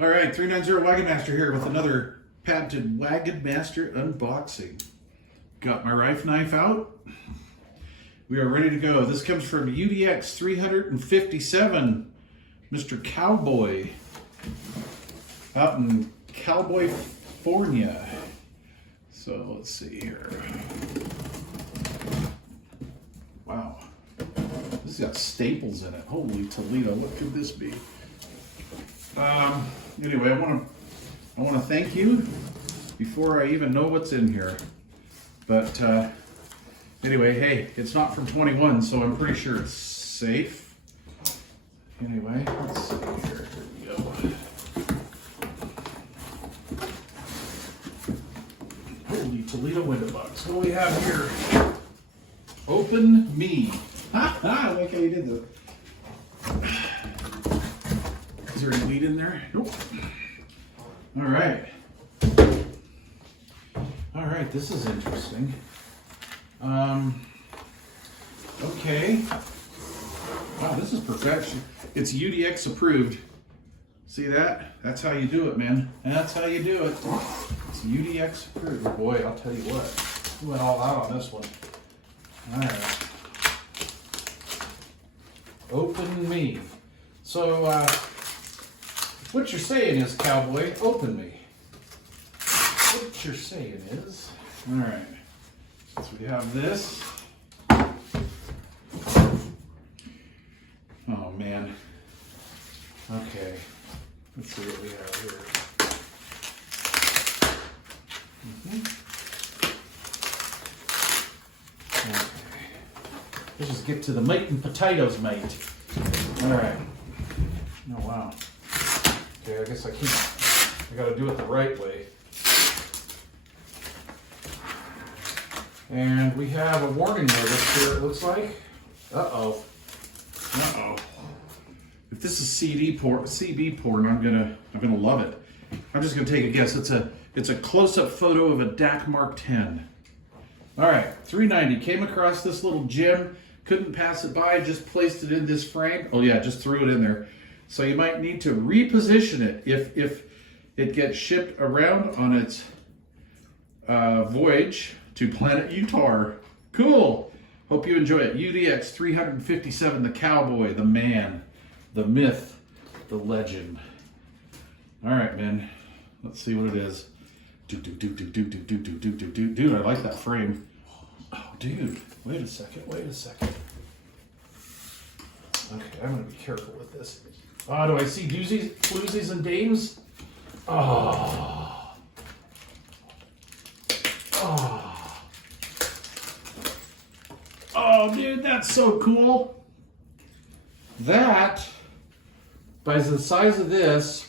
All right, 390 Wagon Master here with another patented Wagon Master unboxing. Got my rife knife out. We are ready to go. This comes from UDX-357 Mr. Cowboy out in California. So let's see here. Wow. This has got staples in it. Holy Toledo, what could this be? Anyway, I want to thank you before I even know what's in here. But anyway, hey, it's not from 21, so I'm pretty sure it's safe. Anyway, let's see here. Here we go. Holy Toledo window box. What do we have here? Open me. Ha ha! I like how you did that. Is there any weed in there? Nope. All right. All right, this is interesting. Okay. Wow, this is perfection. It's UDX approved. See that? That's how you do it, man. That's how you do it. It's UDX approved. Boy, I'll tell you what. We went all out on this one. All right. Open me. So, what you're saying is, Cowboy, open me. What you're saying is, all right. So we have this. Oh man. Okay. Let's see what we have here. Okay. Let's just get to the meat and potatoes, mate. All right. Oh wow. Okay, I guess I gotta do it the right way. And we have a warning notice here, it looks like. Uh-oh. Uh-oh. If this is CB porn, I'm gonna love it. I'm just gonna take a guess. It's a close-up photo of a DAC Mark 10. All right, 390. Came across this little gem, couldn't pass it by, just placed it in this frame. Oh yeah, just threw it in there. So you might need to reposition it if it gets shipped around on its voyage to planet Utah. Cool. Hope you enjoy it. UDX 357, the Cowboy, the man, the myth, the legend. All right, man. Let's see what it is. Dude, I like that frame. Oh, dude. Wait a second. Okay, I'm gonna be careful with this. Oh, do I see doozies, floozies, and dames? Oh. Oh. Oh, dude, that's so cool. That, by the size of this,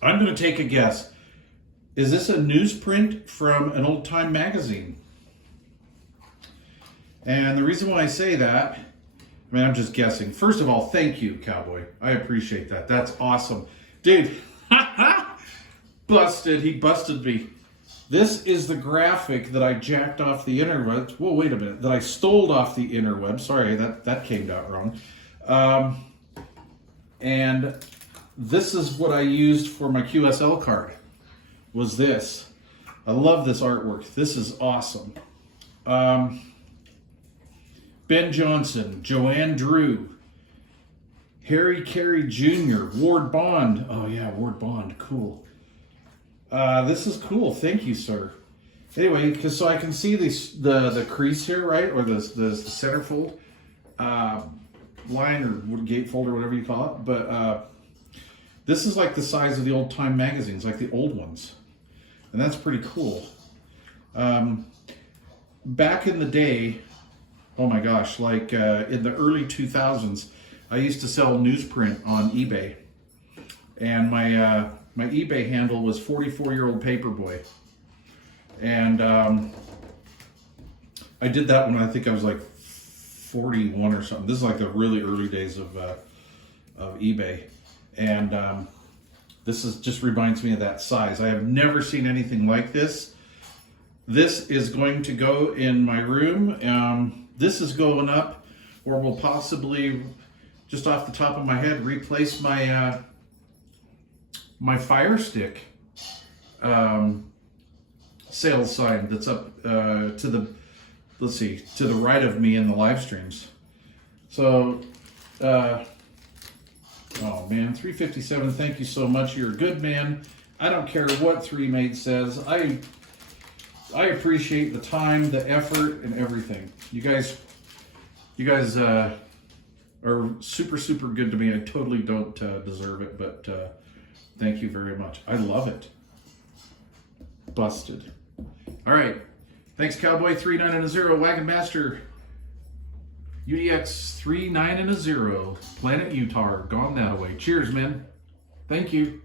I'm going to take a guess. Is this a newsprint from an old-time magazine? And the reason why I say that, I mean, I'm just guessing. First of all, thank you, Cowboy. I appreciate that. That's awesome. Dude, busted. He busted me. This is the graphic that I jacked off the interwebs. Whoa, wait a minute. That I stole off the interwebs. Sorry, that came out wrong. And this is what I used for my QSL card, was this. I love this artwork. This is awesome. Ben Johnson, Joanne Drew, Harry Carey Jr., Ward Bond. Oh yeah, Ward Bond, cool. This is cool. Thank you, sir. Anyway, because so I can see the crease here, right, or the centerfold line or gatefold or whatever you call it. But this is like the size of the old time magazines, like the old ones, and that's pretty cool. Back in the day, oh my gosh, like in the early 2000s, I used to sell newsprint on eBay, and my eBay handle was 44-year-old Paperboy. And I did that when I think I was like 41 or something. This is like the really early days of eBay. And this just reminds me of that size. I have never seen anything like this. This is going to go in my room. This is going up, or will possibly, just off the top of my head, replace my my Fire Stick sales sign that's up to the, let's see, to the right of me in the live streams. So, oh man, 357, thank you so much. You're a good man. I don't care what 3Made says. I appreciate the time, the effort, and everything. You guys are super, super good to me. I totally don't deserve it, but thank you very much. I love it. Busted. All right. Thanks, Cowboy 39 Wagon Master. UDX-359 Planet Utah. Gone that away. Cheers, man. Thank you.